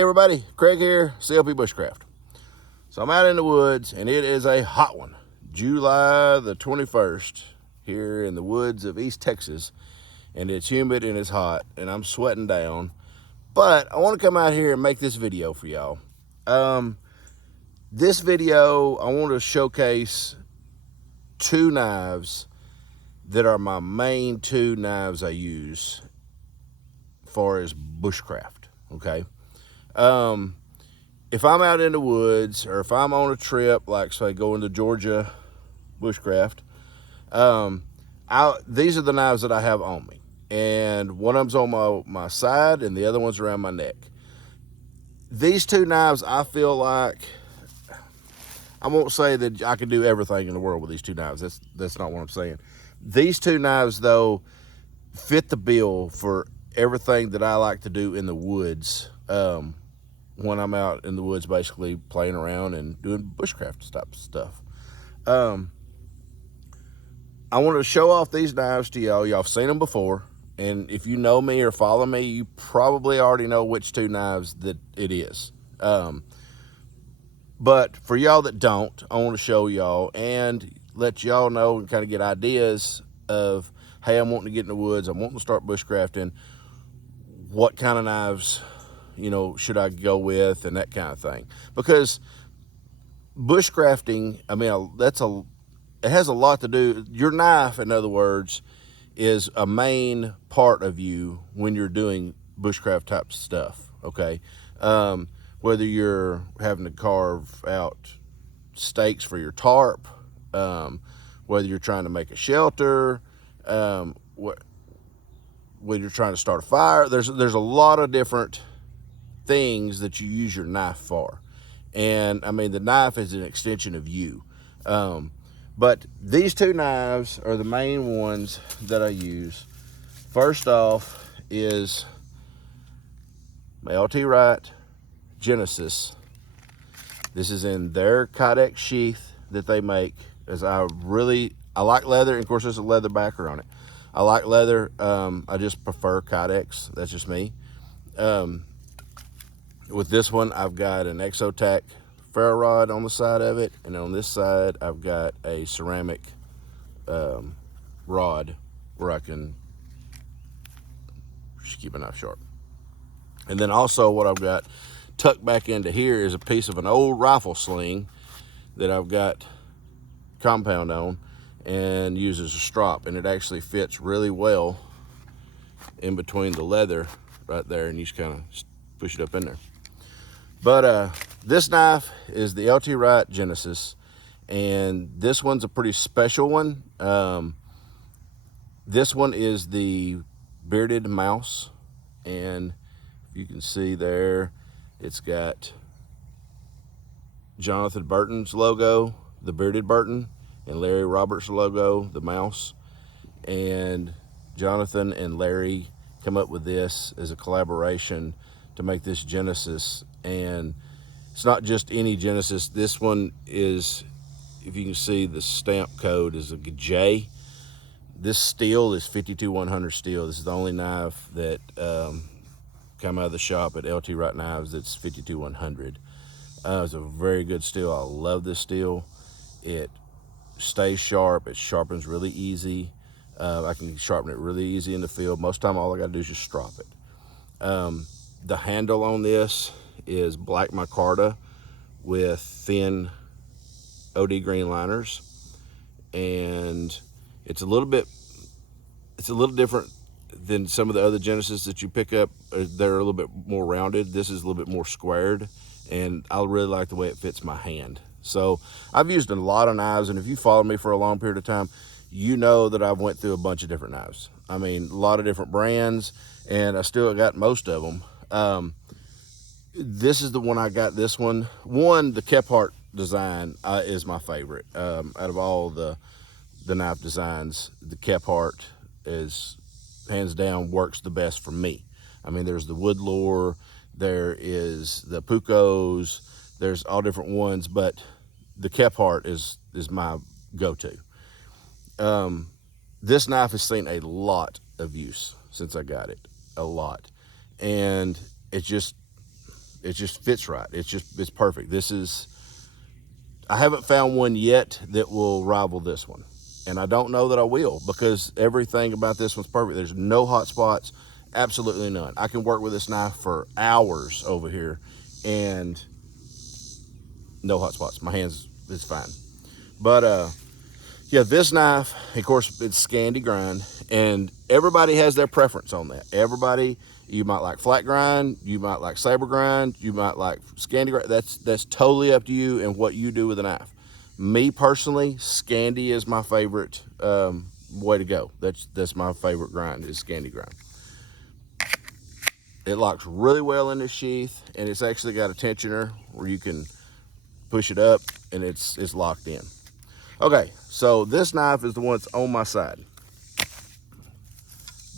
Hey everybody, Craig here, CLP Bushcraft. So I'm out in the woods and it is a hot one. July the 21st here in the woods of East Texas, and it's humid and it's hot and I'm sweating down. But I want to come out here and make this video for y'all. This video, I want to showcase two knives that are my main two knives I use as far as bushcraft, okay? If I'm out in the woods or if I'm on a trip, like say going to Georgia bushcraft, these are the knives that I have on me. And one of them's on my side and the other one's around my neck. These two knives, I feel like, I won't say that I can do everything in the world with these two knives. That's not what I'm saying. These two knives, though, fit the bill for everything that I like to do in the woods. When I'm out in the woods, basically playing around and doing bushcraft type stuff. I want to show off these knives to y'all. Y'all have seen them before, and if you know me or follow me, you probably already know which two knives that it is. But for y'all that don't, I want to show y'all and let y'all know and kind of get ideas of, hey, I'm wanting to get in the woods, I'm wanting to start bushcrafting, what kind of knives, should I go with, and that kind of thing. Because bushcrafting, I mean, it has a lot to do. Your knife, in other words, is a main part of you when you're doing bushcraft type stuff, okay? Whether you're having to carve out stakes for your tarp, whether you're trying to make a shelter, whether you're trying to start a fire, there's a lot of different things that you use your knife for. And I mean, the knife is an extension of you. But these two knives are the main ones that I use. First off is my LT Wright Genesis. This is in their Kydex sheath that they make. As I like leather, and of course there's a leather backer on it. I like leather. I just prefer Kydex. That's just me. With this one, I've got an Exotac ferro rod on the side of it, and on this side, I've got a ceramic rod where I can just keep a knife sharp. And then also what I've got tucked back into here is a piece of an old rifle sling that I've got compound on and uses a strop, and it actually fits really well in between the leather right there, and you just kind of push it up in there. But this knife is the LT Wright Genesis, and this one's a pretty special one. This one is the bearded mouse, and if you can see there, it's got Jonathan Burton's logo, the bearded Burton, and Larry Roberts' logo, the mouse. And Jonathan and Larry come up with this as a collaboration to make this Genesis. And it's not just any Genesis. This one is, if you can see, the stamp code is a J. This steel is 52100 steel. This is the only knife that come out of the shop at LT Wright Knives that's 52100. It's a very good steel. I love this steel. It stays sharp. It sharpens really easy. I can sharpen it really easy in the field. Most of the time, all I got to do is just strop it. The handle on this is black micarta with thin OD green liners, and it's a little different than some of the other Genesis that you pick up. They're a little bit more rounded. This is a little bit more squared, and I really like the way it fits my hand. So I've used a lot of knives, and if you follow me for a long period of time, you know that I've went through a bunch of different knives. I mean, a lot of different brands, and I still got most of them. This is the one I got. This one, the Kephart design is my favorite. Out of all the knife designs, the Kephart is hands down works the best for me. I mean, there's the Woodlore, there is the Pucos, there's all different ones, but the Kephart is my go-to. This knife has seen a lot of use since I got it, a lot. And it's just, it just fits right. It's perfect. I haven't found one yet that will rival this one. And I don't know that I will, because everything about this one's perfect. There's no hot spots, absolutely none. I can work with this knife for hours over here and no hot spots. My hands is fine. But yeah, this knife, of course, it's Scandi grind, and everybody has their preference on that. Everybody, you might like flat grind, you might like saber grind, you might like Scandi grind. That's totally up to you and what you do with a knife. Me personally, Scandi is my favorite way to go. That's my favorite grind, is Scandi grind. It locks really well in the sheath, and it's actually got a tensioner where you can push it up and it's locked in. Okay, so this knife is the one that's on my side.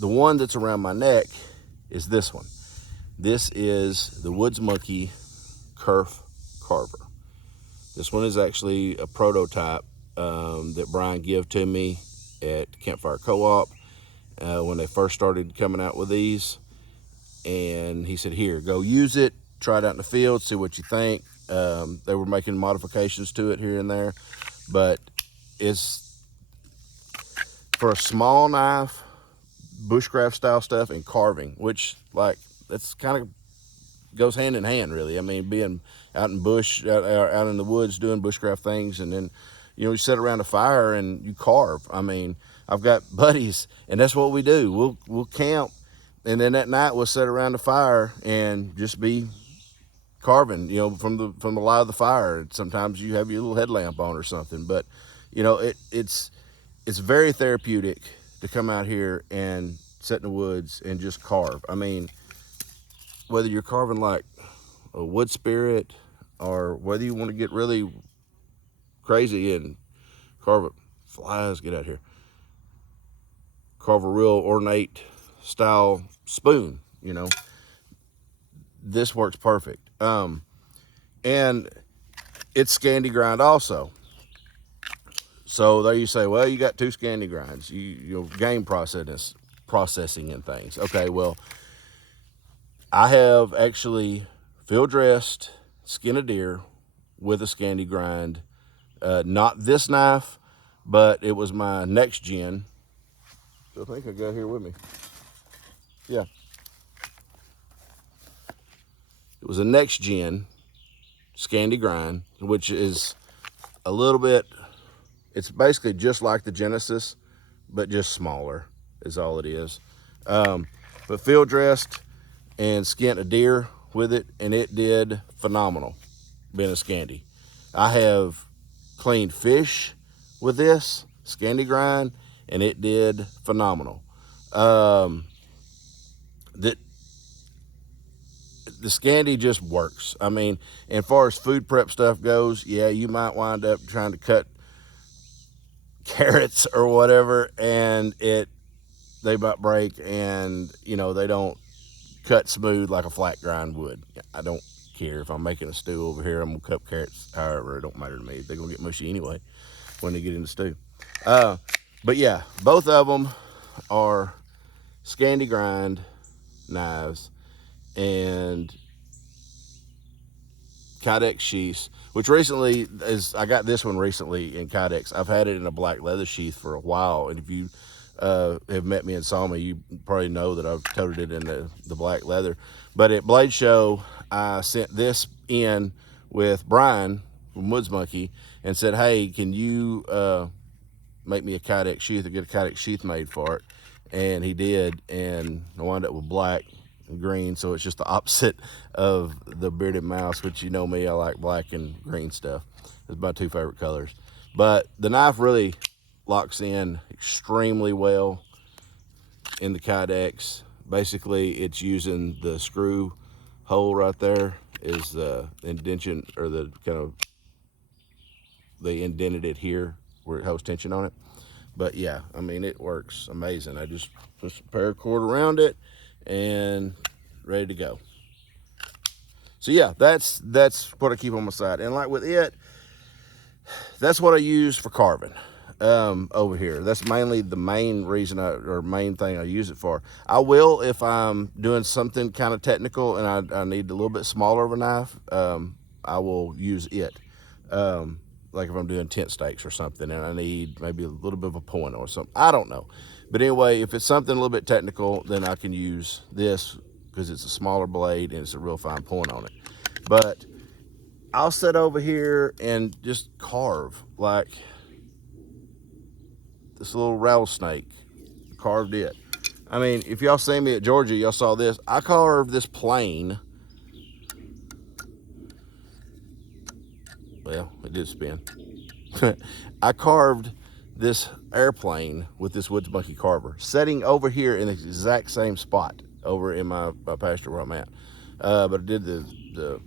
The one that's around my neck is this one. This is the Woods Monkey Kerf Carver. This one is actually a prototype that Brian gave to me at Campfire Co-op when they first started coming out with these. And he said, here, go use it, try it out in the field, see what you think. They were making modifications to it here and there, but it's for a small knife, bushcraft style stuff, and carving, which, like, that's kind of goes hand in hand, really. I mean, being out in bush, out in the woods doing bushcraft things, and then, you know, you sit around a fire and you carve. I mean, I've got buddies, and that's what we do. We'll camp, and then at night we'll sit around the fire and just be carving, you know, from the light of the fire. Sometimes you have your little headlamp on or something, but you know, it's very therapeutic to come out here and sit in the woods and just carve. I mean, whether you're carving like a wood spirit, or whether you want to get really crazy and carve it, flies, get out here, carve a real ornate style spoon, you know, this works perfect. And it's Scandi grind also. So there you say, well, you got two Scandi grinds, you know, game processing and things. Okay, well, I have actually field dressed skin of deer with a Scandi grind. Not this knife, but it was my next gen. I think I got here with me. Yeah. It was a next gen Scandi grind, which is a little bit, it's basically just like the Genesis, but just smaller is all it is. But field dressed and skinned a deer with it, and it did phenomenal being a Scandi. I have cleaned fish with this Scandi grind, and it did phenomenal. The Scandi just works. I mean, as far as food prep stuff goes, yeah, you might wind up trying to cut carrots or whatever, and they might break, and you know, they don't cut smooth like a flat grind would. I don't care if I'm making a stew over here, I'm gonna cut carrots however, it don't matter to me. They're gonna get mushy anyway when they get in the stew. But yeah, both of them are Scandi grind knives and Kydex sheaths, which recently I got this one recently in Kydex. I've had it in a black leather sheath for a while, and if you have met me and saw me, you probably know that I've coated it in the black leather. But at Blade Show, I sent this in with Brian from Woods Monkey and said, hey, can you make me a Kydex sheath or get a Kydex sheath made for it? And he did, and I wound up with black and green, so it's just the opposite of the bearded mouse, which, you know me, I like black and green stuff. It's my two favorite colors. But the knife really locks in extremely well in the Kydex. Basically, it's using the screw hole right there is the indention, or the kind of, they indented it here where it holds tension on it. But yeah, I mean, it works amazing. I just put some paracord around it and ready to go. So yeah, that's what I keep on my side. And like with it, that's what I use for carving. over here. That's mainly the main reason or main thing I use it for. I will, if I'm doing something kind of technical and I need a little bit smaller of a knife, I will use it. Like if I'm doing tent stakes or something and I need maybe a little bit of a point or something. I don't know. But anyway, if it's something a little bit technical, then I can use this because it's a smaller blade and it's a real fine point on it. But I'll sit over here and just carve like this little rattlesnake. Carved it. I mean, if y'all seen me at Georgia, y'all saw this. I carved this plane. Well, it did spin. I carved this airplane with this Woods Monkey carver, sitting over here in the exact same spot over in my pasture where I'm at. But I did the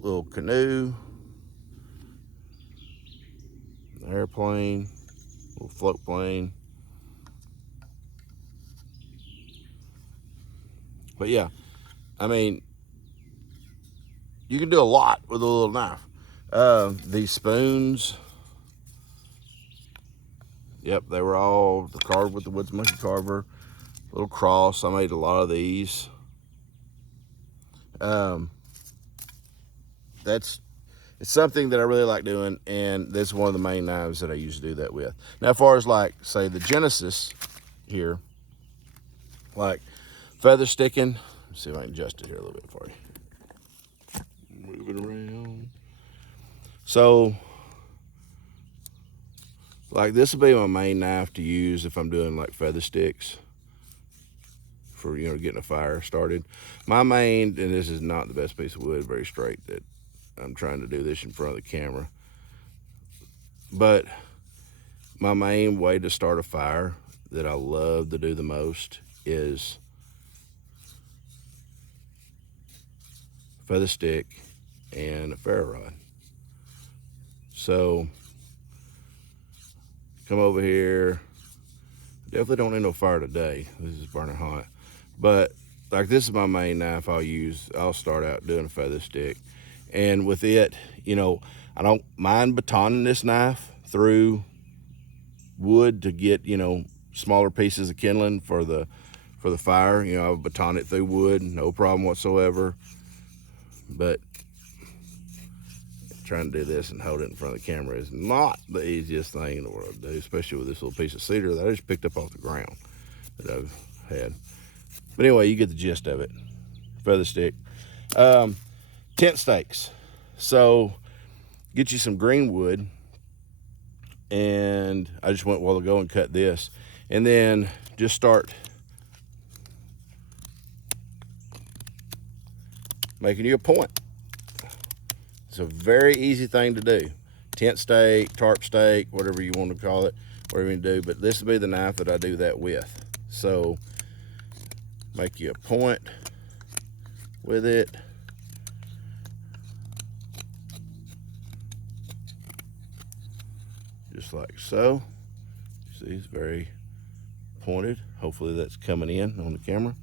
little canoe, the airplane, little float plane. But yeah, I mean, you can do a lot with a little knife. These spoons, yep, they were all carved with the Woods Monkey carver. Little cross, I made a lot of these. It's something that I really like doing, and this is one of the main knives that I used to do that with. Now, as far as like, say, the Genesis here, like feather sticking, let's see if I can adjust it here a little bit for you. Move it around. So, like this will be my main knife to use if I'm doing like feather sticks for, you know, getting a fire started. My main, and this is not the best piece of wood, very straight, that I'm trying to do this in front of the camera. But my main way to start a fire that I love to do the most is feather stick and a ferro rod. So come over here. Definitely don't need no fire today. This is burning hot. But like this is my main knife I'll use. I'll start out doing a feather stick. And with it, you know, I don't mind batoning this knife through wood to get, you know, smaller pieces of kindling for the fire. You know, I'll baton it through wood, no problem whatsoever. But trying to do this and hold it in front of the camera is not the easiest thing in the world to do, especially with this little piece of cedar that I just picked up off the ground that I've had. But anyway, you get the gist of it. Feather stick. Tent stakes. So get you some green wood, and I just went a while ago and cut this, and then just start making you a point. It's a very easy thing to do. Tent stake, tarp stake, whatever you want to call it, whatever you do, but this will be the knife that I do that with. So make you a point with it. Just like so. See, it's very pointed. Hopefully that's coming in on the camera.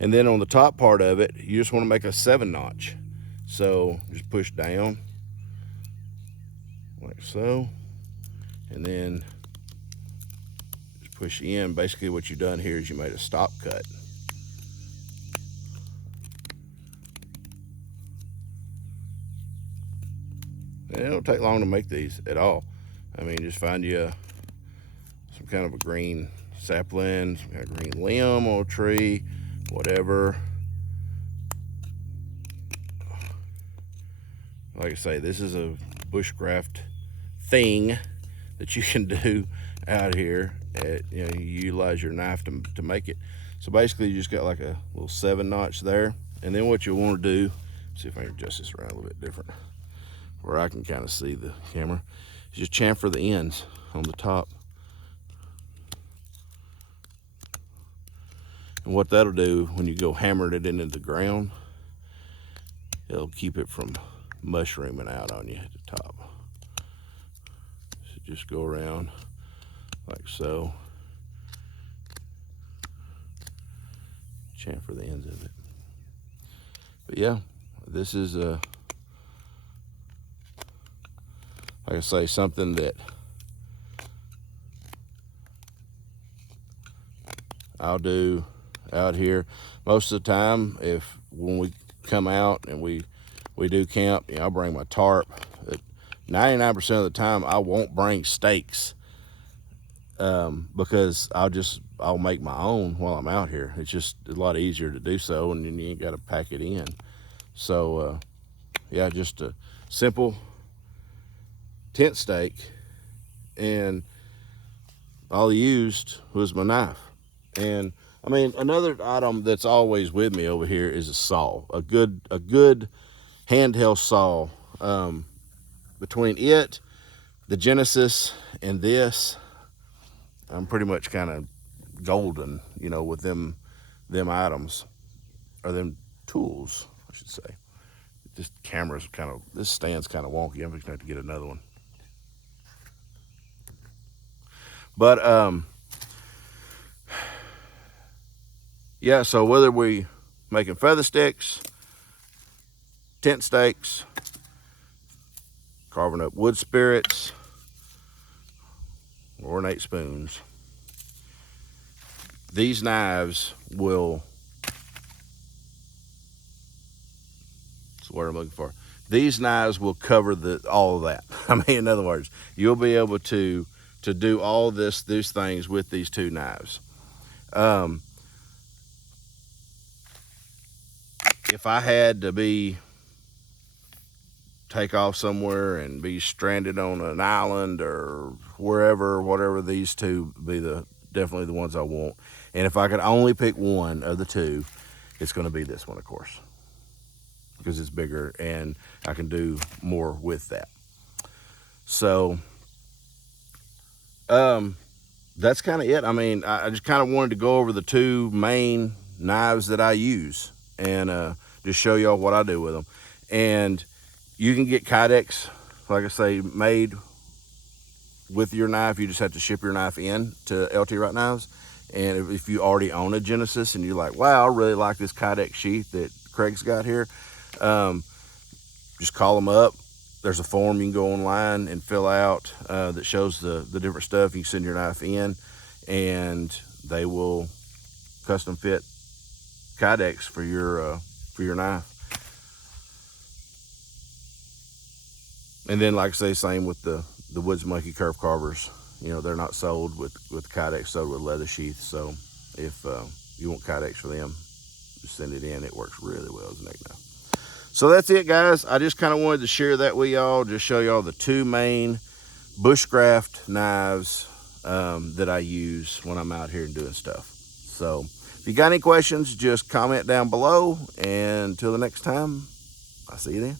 And then on the top part of it, you just want to make a 7-notch. So just push down like so, and then just push in. Basically what you've done here is you made a stop cut. And it don't take long to make these at all. I mean, just find you some kind of a green sapling, some kind of green limb or a tree, whatever. Like I say, this is a bushcraft thing that you can do out here. You know, you utilize your knife to make it. So basically, you just got like a little 7-notch there, and then what you want to do, see if I can adjust this around a little bit different, where I can kind of see the camera, is just chamfer the ends on the top. And what that'll do when you go hammering it into the ground, it'll keep it from mushrooming out on you at the top. So just go around like so. Chamfer the ends of it. But yeah, this is like I say, something that I'll do out here. Most of the time, when we come out and we do camp, I'll bring my tarp. 99% of the time, I won't bring stakes because I'll make my own while I'm out here. It's just a lot easier to do so, and then you ain't got to pack it in. So yeah, just a simple tent stake, and all I used was my knife. And I mean, another item that's always with me over here is a saw, a good handheld saw. Between it, the Genesis, and this, I'm pretty much kind of golden, with them items, or them tools, I should say. This stand's kind of wonky. I'm just going to have to get another one. But yeah, so whether we making feather sticks, tent stakes, carving up wood spirits, ornate spoons, these knives will, that's the word I'm looking for, these knives will cover all of that. I mean, in other words, you'll be able to do all these things with these two knives. If I had to take off somewhere and be stranded on an island or whatever, these two be definitely the ones I want. And if I could only pick one of the two, it's going to be this one, of course, because it's bigger and I can do more with that. So that's kind of it. I mean, I just kind of wanted to go over the two main knives that I use and just show y'all what I do with them. And you can get Kydex, like I say, made with your knife. You just have to ship your knife in to LT Wright Knives. And if you already own a Genesis and you're like, wow, I really like this Kydex sheath that Craig's got here, just call them up. There's a form you can go online and fill out that shows the different stuff. You can send your knife in, and they will custom fit Kydex for your knife. And then, like I say, same with the Woods Monkey curve carvers. They're not sold with Kydex, sold with leather sheath. So if you want Kydex for them, just send it in. It works really well as a neck knife. So that's it, guys. I just kind of wanted to share that with y'all, just show y'all the two main bushcraft knives that I use when I'm out here and doing stuff. So if you got any questions, just comment down below. And until the next time, I'll see you then.